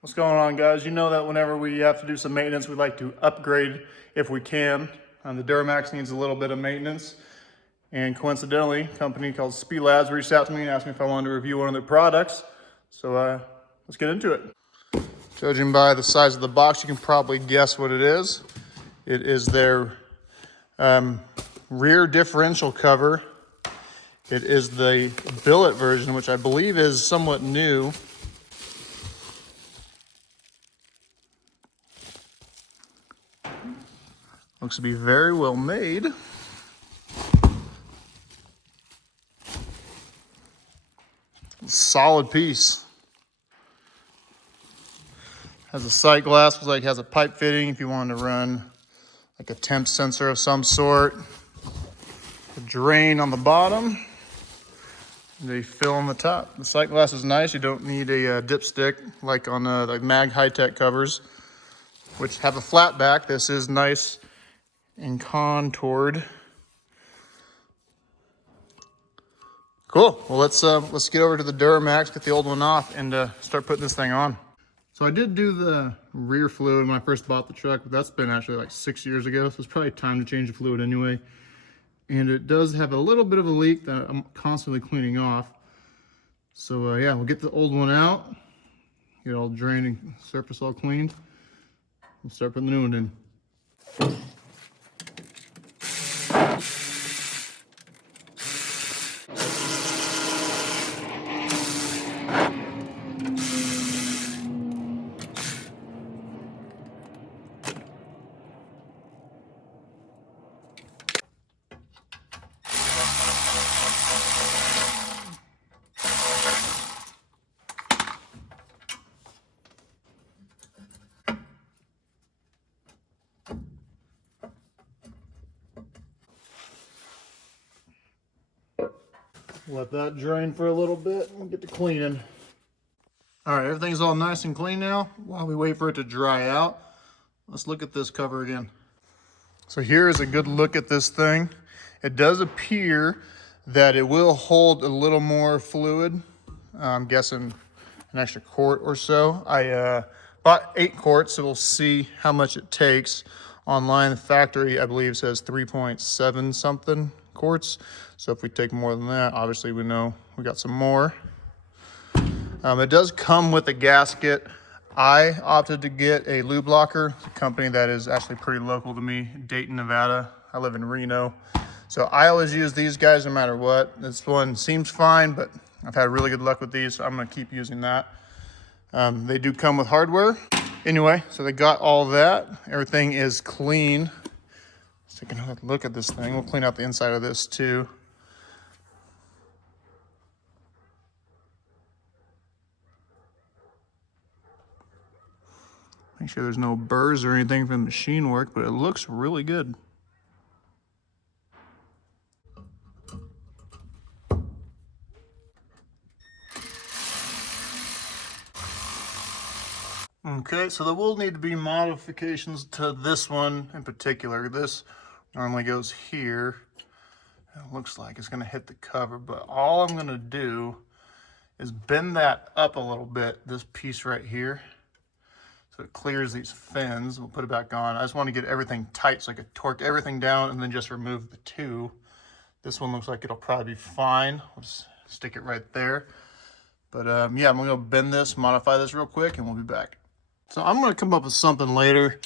What's going on, guys? You know that whenever we have to do some maintenance, we like to upgrade if we can. The Duramax needs a little bit of maintenance. And coincidentally, a company called Spelab reached out to me and asked me if I wanted to review one of their products. So let's get into it. Judging by the size of the box, you can probably guess what it is. It is their rear differential cover. It is the Billet version, which I believe is somewhat new. Looks to be very well made. Solid piece. Has a sight glass, looks like it has a pipe fitting if you wanted to run like a temp sensor of some sort. A drain on the bottom. They fill on the top. The sight glass is nice. You don't need a dipstick like on the Mag high-tech covers, which have a flat back. This is nice and contoured. Cool. Well, let's get over to the Duramax, get the old one off, and start putting this thing on. So I did do the rear fluid when I first bought the truck, but that's been actually like 6 years ago, so it's probably time to change the fluid anyway. And it does have a little bit of a leak that I'm constantly cleaning off. So yeah, we'll get the old one out, get all drained and surface all cleaned. We'll start putting the new one in. Let that drain for a little bit and we'll get to cleaning. All right, everything's all nice and clean now. While we wait for it to dry out, let's look at this cover again. So here is a good look at this thing. It does appear that it will hold a little more fluid. I'm guessing an extra quart or so. I bought 8 quarts, so we'll see how much it takes. Online, the factory, I believe, says 3.7 something quarts. So if we take more than that, obviously we know we got some more. It does come with a gasket. I opted to get a lube locker, a company that is actually pretty local to me, Dayton, Nevada. I live in Reno. So I always use these guys no matter what. This one seems fine, but I've had really good luck with these, so I'm gonna keep using that. They do come with hardware. Anyway, so they got all that. Everything is clean. Let's take another look at this thing. We'll clean out the inside of this too. Make sure there's no burrs or anything from machine work, but it looks really good. Okay, so there will need to be modifications to this one in particular. This normally goes here. It looks like it's gonna hit the cover, but all I'm gonna do is bend that up a little bit, this piece right here, so it clears these fins. We'll put it back on. I just want to get everything tight so I could torque everything down and then just remove the two. This one looks like it'll probably be fine. We'll just stick it right there. But yeah, I'm gonna go bend this, modify this real quick, and we'll be back. So I'm gonna come up with something later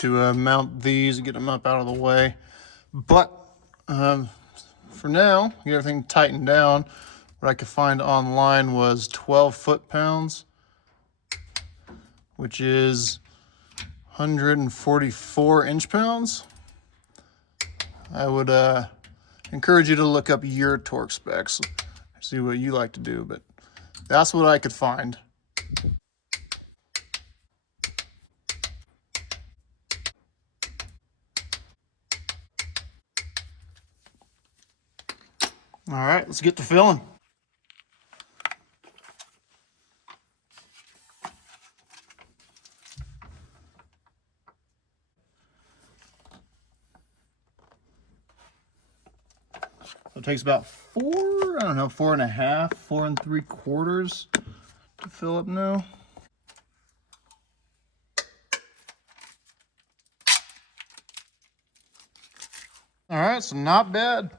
to mount these and get them up out of the way. But for now, get everything tightened down. What I could find online was 12 foot-pounds, which is 144 inch-pounds. I would encourage you to look up your torque specs, see what you like to do, but that's what I could find. All right, let's get to filling. So it takes about 4.5, 4 3/4 to fill up now. All right, so not bad.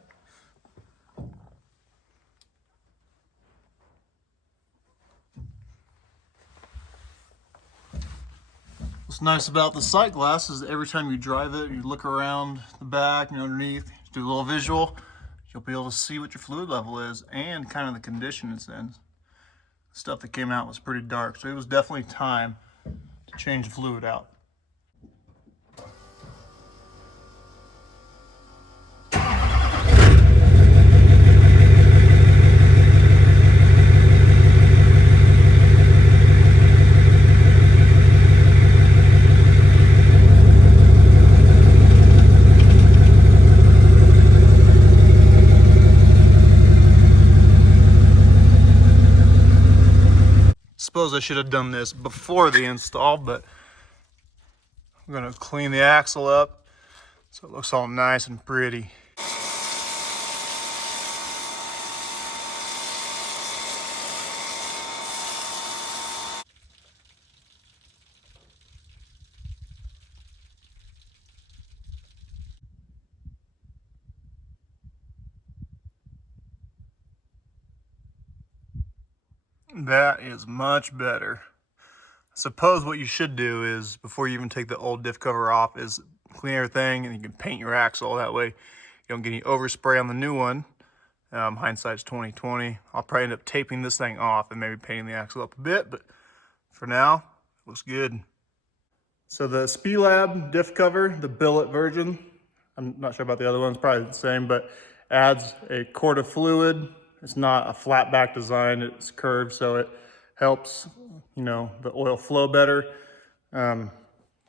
What's nice about the sight glass is that every time you drive it, you look around the back and underneath, do a little visual, you'll be able to see what your fluid level is and kind of the condition it's in. The stuff that came out was pretty dark, so it was definitely time to change the fluid out. Suppose I should have done this before the install, but I'm gonna clean the axle up so it looks all nice and pretty. That is much better. I suppose what you should do is, before you even take the old diff cover off, is clean everything and you can paint your axle. That way you don't get any overspray on the new one. Hindsight's 20/20. I'll probably end up taping this thing off and maybe painting the axle up a bit, but for now, it looks good. So the Spelab diff cover, the billet version, I'm not sure about the other ones, probably the same, but adds a quart of fluid. It's not a flat back design, it's curved, so it helps, you know, the oil flow better.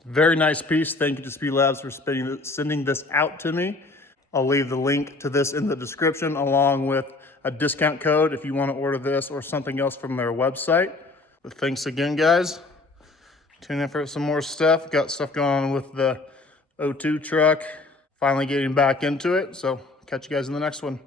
Very nice piece. Thank you to Spelabs for sending this out to me. I'll leave the link to this in the description along with a discount code if you want to order this or something else from their website. But thanks again, guys. Tune in for some more stuff. Got stuff going on with the O2 truck. Finally getting back into it. So catch you guys in the next one.